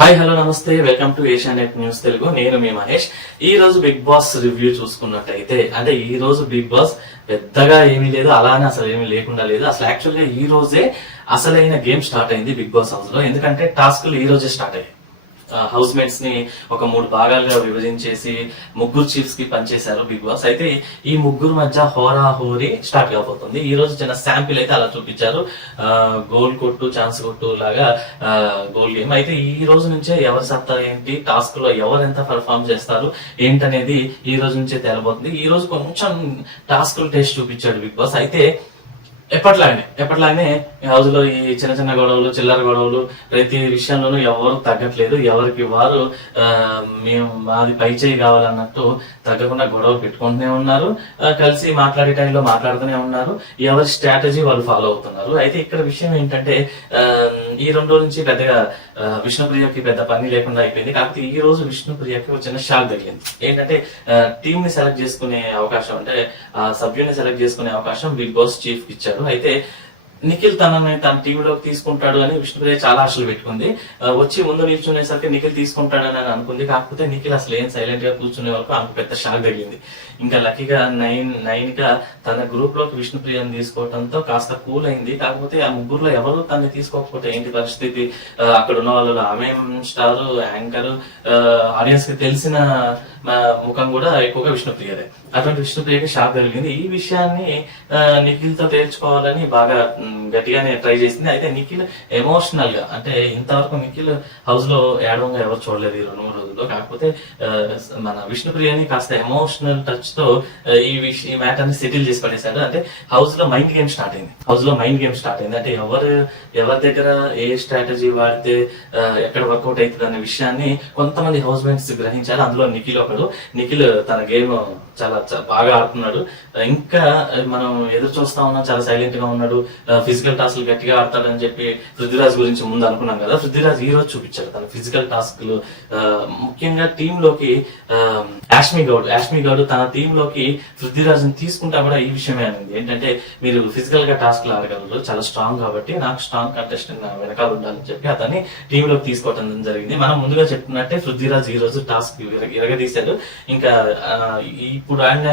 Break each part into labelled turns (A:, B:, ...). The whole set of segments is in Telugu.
A: Hi hello namaste. Welcome to Asianet News Telugu. నేను మీ మహేష్. ఈ రోజు బిగ్ బాస్ రివ్యూ చూసుకున్నట్టయితే అంటే ఈ రోజు బిగ్ బాస్ పెద్దగా ఏమీ లేదు అలానే అసలు ఏమీ లేకుండా లేదు. అసలు యాక్చువల్గా ఈ రోజే అసలైన గేమ్ స్టార్ట్ అయింది బిగ్ బాస్ హౌస్లో ఎందుకంటే టాస్క్లు ఈ రోజే స్టార్ట్ అయ్యాయి. హౌస్ మేట్స్ని ఒక మూడు భాగాలుగా విభజించేసి ముగ్గురు చీఫ్స్కి పనిచేశారు బిగ్ బాస్. అయితే ఈ ముగ్గురు మధ్య హోరా హోరీ స్టార్ట్ కాబోతుంది. ఈ రోజు చిన్న శాంపిల్ అయితే అలా చూపించారు. గోల్ కొట్టు ఛాన్స్ కొట్టు లాగా గోల్ గేమ్ అయితే ఈ రోజు నుంచే ఎవరి సత్తా ఏంటి టాస్క్లో ఎవరు ఎంత పర్ఫామ్ చేస్తారు ఏంటనేది ఈ రోజు నుంచే తేలబోతుంది. ఈ రోజు కొంచెం టాస్క్ టెస్ట్ చూపించాడు బిగ్ బాస్. అయితే ఎప్పట్లానే ఎప్పట్లానే ఈ హౌస్లో ఈ చిన్న చిన్న గొడవలు చిల్లర గొడవలు ప్రతి విషయంలోనూ ఎవరు తగ్గట్లేదు. ఎవరికి వారు మేము మాది పై చేయి కావాలన్నట్టు తగ్గకుండా గొడవలు పెట్టుకుంటూనే ఉన్నారు. కలిసి మాట్లాడే టైంలో మాట్లాడుతూనే ఉన్నారు. ఎవరి స్ట్రాటజీ వాళ్ళు ఫాలో అవుతున్నారు. అయితే ఇక్కడ విషయం ఏంటంటే ఈ రెండు రోజుల నుంచి పెద్దగా విష్ణుప్రియకి పెద్ద పని లేకుండా అయిపోయింది. కాకపోతే ఈ రోజు విష్ణుప్రియకి ఒక చిన్న షాక్ తగిలింది. ఏంటంటే టీమ్ని సెలెక్ట్ చేసుకునే అవకాశం అంటే ఆ సభ్యుని సెలెక్ట్ చేసుకునే అవకాశం బిగ్ బాస్ చీఫ్ ఇచ్చారు. చేశారు. అయితే నిఖిల్ తనని తన టీవీలోకి తీసుకుంటాడు అని విష్ణుప్రియ చాలా ఆశలు పెట్టుకుంది. వచ్చి ముందు నిల్చునేసరికి నిఖిల్ తీసుకుంటాడని అని అనుకుంది. కాకపోతే నిఖిల్ అసలు ఏం సైలెంట్గా కూర్చునే వరకు ఆమెకు పెద్ద షాక్ తగిలింది ఇంకా లక్కీగా నైన్ నైన్గా తన గ్రూప్లోకి విష్ణుప్రియని తీసుకోవడంతో కాస్త కూల్ అయింది. కాకపోతే ఆ ముగ్గురులో ఎవరు తనని తీసుకోకపోతే ఏంటి పరిస్థితి? అక్కడ ఉన్న వాళ్ళు ఆమె స్టార్ యాంకర్ ఆడియన్స్కి తెలిసిన మా ముఖం కూడా ఎక్కువగా విష్ణుప్రియదే అటువంటి విష్ణుప్రియకి షాక్ జరిగింది ఈ విషయాన్ని నిఖిల్తో నిఖిల్తో తేల్చుకోవాలని బాగా గట్టిగానే ట్రై చేసింది. అయితే నిఖిల్ ఎమోషనల్గా అంటే ఇంతవరకు నిఖిల్ హౌస్లో ఏడవంగా ఎవరు చూడలేదు ఈ రెండు మూడు రోజుల్లో. కాకపోతే మన విష్ణుప్రియని కాస్త ఎమోషనల్ టచ్తో ఈ విషయం ఈ మ్యాటర్ని సెటిల్ చేసి పడేశాడు. అంటే హౌస్లో మైండ్ గేమ్ స్టార్ట్ అయింది. హౌస్లో మైండ్ గేమ్ స్టార్ట్ అయింది. అంటే ఎవరు ఎవరి దగ్గర ఏ స్ట్రాటజీ వాడితే ఎక్కడ వర్కౌట్ అవుతుంది అనే విషయాన్ని కొంతమంది హౌస్ మేట్స్ గ్రహించారు. అందులో నిఖిల్ ఒకడు నిఖిల్ తన గేమ్ చాలా బాగా ఆడుతున్నాడు. ఇంకా మనం ఎదురు చూస్తా ఉన్నాం చాలా సైలెంట్గా ఉన్నాడు. ఫిజికల్ టాస్క్లు గట్టిగా ఆడతాడని చెప్పి పృథ్వీరాజ్ గురించి ముందు అనుకున్నాం కదా. పృథ్వీరాజ్ ఈ రోజు చూపించాడు తన ఫిజికల్ టాస్క్లు ముఖ్యంగా టీమ్లోకి యాష్మి గౌడ్ యాష్మి గౌడ్ తన టీమ్లోకి పృథ్వీరాజ్ని తీసుకుంటా కూడా ఈ విషయమే అనింది. ఏంటంటే మీరు ఫిజికల్గా టాస్క్లు ఆడగలరు. చాలా స్ట్రాంగ్ కాబట్టి నాకు స్ట్రాంగ్ కంటెస్టెంట్ వెనకాల ఉండాలని చెప్పి అతన్ని టీమ్లోకి తీసుకోవటం జరిగింది. మనం ముందుగా చెప్పుకున్నట్టే పృథ్వీరాజ్ ఈ రోజు టాస్క్ ఇరగదీశాడు ఇంకా ఇప్పుడు ఆడిన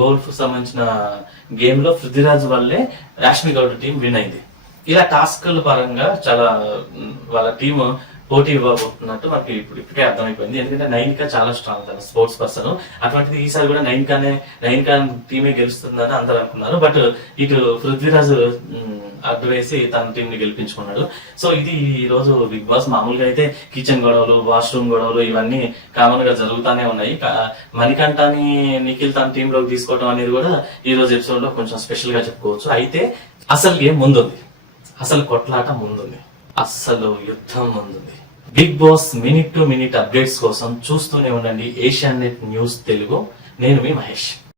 A: గోల్ఫ్ సంబంధించిన గేమ్లో పృథ్వీరాజ్ వల్లే రాష్మి గౌడ్ టీం విన్ అయింది. ఇలా టాస్క్ల పరంగా చాలా వాళ్ళ టీం పోటీ ఇవ్వబోతున్నట్టు మనకి ఇప్పుడు ఇప్పటికే అర్థమైపోయింది. ఎందుకంటే నైన్కా చాలా స్ట్రాంగ్ తన స్పోర్ట్స్ పర్సన్ అటువంటిది ఈసారి కూడా నైన్కానే నైన్కా టీమే గెలుస్తుందని అందరూ అనుకున్నారు. బట్ ఇటు పృథ్వీరాజ్ అడ్డు వేసి తన టీంని గెలిపించుకున్నాడు. సో ఇది ఈ రోజు బిగ్ బాస్. మామూలుగా అయితే కిచెన్ గొడవలు వాష్రూమ్ గొడవలు ఇవన్నీ కామన్గా జరుగుతానే ఉన్నాయి. కా- మణికంఠని నిఖిల్ తన టీంలోకి తీసుకోవడం అనేది కూడా ఈ రోజు ఎపిసోడ్లో కొంచెం స్పెషల్గా చెప్పుకోవచ్చు. అయితే అసలు గేమ్ ముందుంది? అసలు కొట్లాట ముందుంది. అస్సలు యుద్ధం ముందుంది. Bigg Boss minute to minute updates కోసం చూస్తూనే ఉండండి. ఏషియానెట్ న్యూస్ తెలుగు. నేను మీ మహేష్.